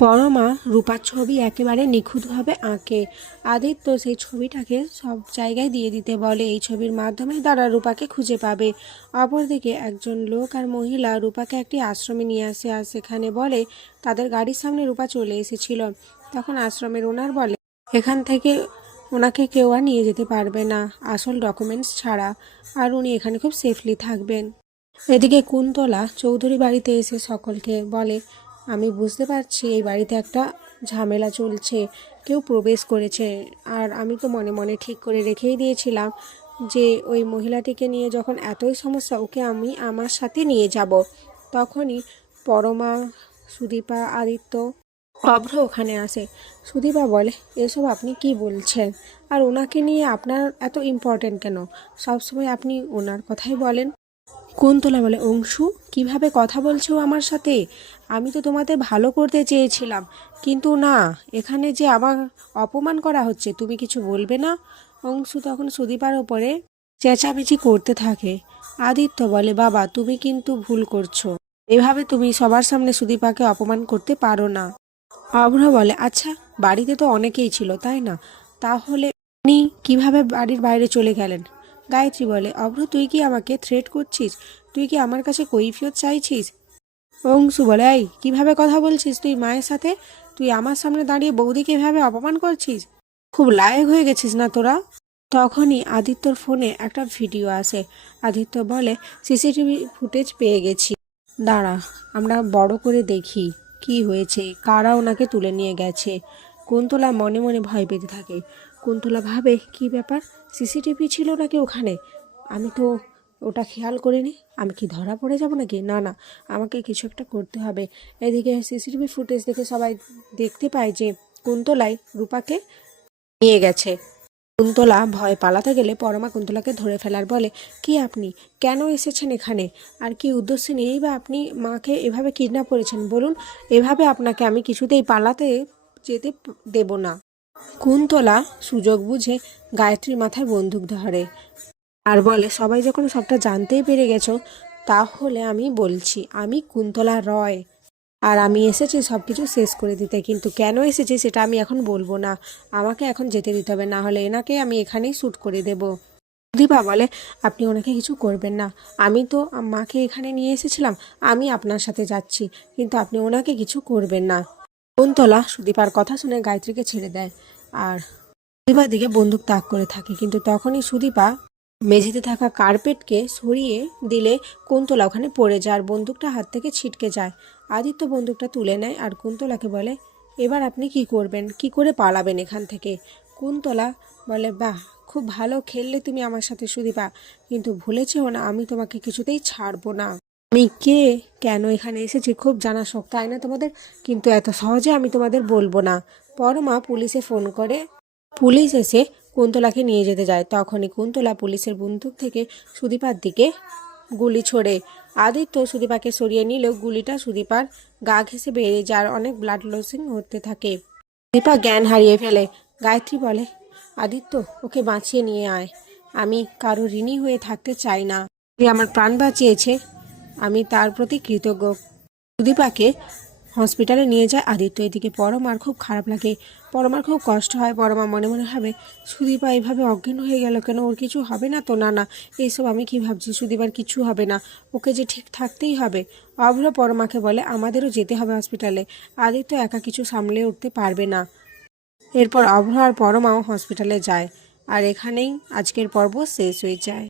পরমা রূপার ছবি একেবারে নিখুঁতভাবে আঁকে। আদিত্য সেই ছবিটাকে সব জায়গায় দিয়ে দিতে বলে, এই ছবির মাধ্যমে তারা রূপাকে খুঁজে পাবে। অপরদিকে একজন লোক আর মহিলা রূপাকে একটি আশ্রমে নিয়ে আসে, আর সেখানে বলে তাদের গাড়ির সামনে রূপা চলে এসেছিল। তখন আশ্রমের ওনার বলে এখান থেকে ওনাকে কেউ আর নিয়ে যেতে পারবে না আসল ডকুমেন্টস ছাড়া, আর উনি এখানে খুব সেফলি থাকবেন। এদিকে কুন্তলা চৌধুরী বাড়িতে এসে সকলকে বলে, আমি বুঝতে পারছি এই বাড়িতে একটা ঝামেলা চলছে, কেউ প্রবেশ করেছে। আর আমি তো মনে মনে ঠিক করে রেখেই দিয়েছিলাম যে ওই মহিলাটিকে নিয়ে যখন এতই সমস্যা, ওকে আমি আমার সাথে নিয়ে যাব। তখনই পরমা, সুদীপা, আদিত্য, অভ্র ওখানে আসে। সুদীপা বলে, এসব আপনি কি বলছেন? আর ওনাকে নিয়ে আপনার এত ইম্পর্টেন্ট কেন? সবসময় আপনি ওনার কথাই বলেন। কুন্তলা বলে, অংশু কিভাবে কথা বলছো আমার সাথে? আমি তো তোমাদের ভালো করতে চেয়েছিলাম, কিন্তু না, এখানে যে আবার অপমান করা হচ্ছে, তুমি কিছু বলবে না? অংশু তখন সুদীপার ওপরে চেঁচামেচি করতে থাকে। আদিত্য বলে, বাবা তুমি কিন্তু ভুল করছো, এভাবে তুমি সবার সামনে সুদীপাকে অপমান করতে পারো না। অভ্র বলে, আচ্ছা বাড়িতে তো অনেকেই ছিল তাই না, তাহলে উনি কিভাবে বাড়ির বাইরে চলে গেলেন? গায়ত্রী বলে, অভ্র তুই কি আমাকে থ্রেট করছিস? তুই কি আমার কাছে কৈফিয়ত চাইছিস? অংশু বলে, এই কিভাবে কথা বলছিস তুই মায়ের সাথে? তুই আমার সামনে দাঁড়িয়ে বৌদিকে এভাবে অপমান করছিস? খুব লায়েক হয়ে গেছিস না তোরা? তখনই আদিত্যর ফোনে একটা ভিডিও আসে। আদিত্য বলে, সিসিটিভি ফুটেজ পেয়ে গেছি, দাঁড়া আমরা বড় করে দেখি কি হয়েছে, কারা ওনাকে তুলে নিয়ে গেছে। কুন্তলা মনে মনে ভয় পেতে থাকে। কুন্তলা ভাবে, কি ব্যাপার, সিসিটিভি ছিল নাকি ওখানে? আমি তো ওটা খেয়াল করিনি, আমি কি ধরা পড়ে যাব নাকি? না না, আমাকে কিছু একটা করতে হবে। এদিকে সিসিটিভি ফুটেজ দেখে সবাই দেখতে পায় যে কুন্তলাই রূপাকে নিয়ে গেছে। কুন্তলা ভয় পালাতে গেলে পরমা কুন্তলাকে ধরে ফেলার বলে, কি আপনি কেন এসেছেন এখানে? আর কি উদ্দেশ্যে নিয়েই বা আপনি মাকে এভাবে কিডন্যাপ করেছেন বলুন? এভাবে আপনাকে আমি কিছুতেই পালাতে যেতে দেব না। কুন্তলা সুযোগ বুঝে গায়ত্রীর মাথায় বন্দুক ধরে আর বলে, সবাই যখন সবটা জানতেই পেরে গেছো, তাহলে আমি বলছি, আমি কুন্তলা রয়, আর আমি এসেছি সব কিছু শেষ করে দিতে। কিন্তু কেন এসেছি সেটা আমি এখন বলবো না, আমাকে এখন যেতে দিতে হবে, না হলে এনাকে আমি এখানেই শ্যুট করে দেব। দীপা বলে, আপনি ওনাকে কিছু করবেন না, আমি তো মাকে এখানে নিয়ে এসেছিলাম, আমি আপনার সাথে যাচ্ছি, কিন্তু আপনি ওনাকে কিছু করবেন না। কুন্তলা সুদীপার কথা শুনে গায়ত্রীকে ছেড়ে দেয় আর সুদীপার দিকে বন্দুক তাক করে থাকে। কিন্তু তখনই সুদীপা মেঝেতে থাকা কার্পেটকে সরিয়ে দিলে কুন্তলা ওখানে পড়ে যায় আর বন্দুকটা হাত থেকে ছিটকে যায়। আদিত্য বন্দুকটা তুলে নেয় আর কুন্তলাকে বলে, এবার আপনি কি করবেন, কি করে পালাবেন এখান থেকে? কুন্তলা বলে, বাহ খুব ভালো খেললে তুমি আমার সাথে সুদীপা, কিন্তু ভুলেছেও না আমি তোমাকে কিছুতেই ছাড়বো না। আমি কে, কেন এখানে এসেছি খুব জানা শখ তাই না তোমাদের, কিন্তু এত সহজে আমি তোমাদের বলবো না। পরমা পুলিশে ফোন করে, পুলিশ এসে কুন্তলাকে নিয়ে যেতে যায়। তখনই কুন্তলা পুলিশের বন্দুক থেকে সুদীপার দিকে গুলি ছোড়ে। আদিত্য সুদীপাকে সরিয়ে নিলেও গুলিটা সুদীপার গা ঘেঁষে বেরিয়ে যায়, অনেক ব্লাড লসিং হতে থাকে। সুদীপা জ্ঞান হারিয়ে ফেলে। গায়ত্রী বলে, আদিত্য ওকে বাঁচিয়ে নিয়ে আয়, আমি কারো ঋণী হয়ে থাকতে চাই না, যে আমার প্রাণ বাঁচিয়েছে আমি তার প্রতি কৃতজ্ঞ। সুদীপাকে হসপিটালে নিয়ে যায় আদিত্য। এদিকে পরমার খুব খারাপ লাগে, পরমার খুব কষ্ট হয়। পরমা মনে মনে ভাবে, সুদীপা এভাবে অজ্ঞান হয়ে গেল কেন, ওর কিছু হবে না তো? না না, এইসব আমি কি ভাবছি, সুদীপার কিছু হবে না, ওকে যে ঠিক থাকতেই হবে। অভ্র পরমাকে বলে, আমাদেরও যেতে হবে হসপিটালে, আদিত্য একা কিছু সামলে উঠতে পারবে না। এরপর অভ্র আর পরমাও হসপিটালে যায় আর এখানেই আজকের পর্ব শেষ হয়ে যায়।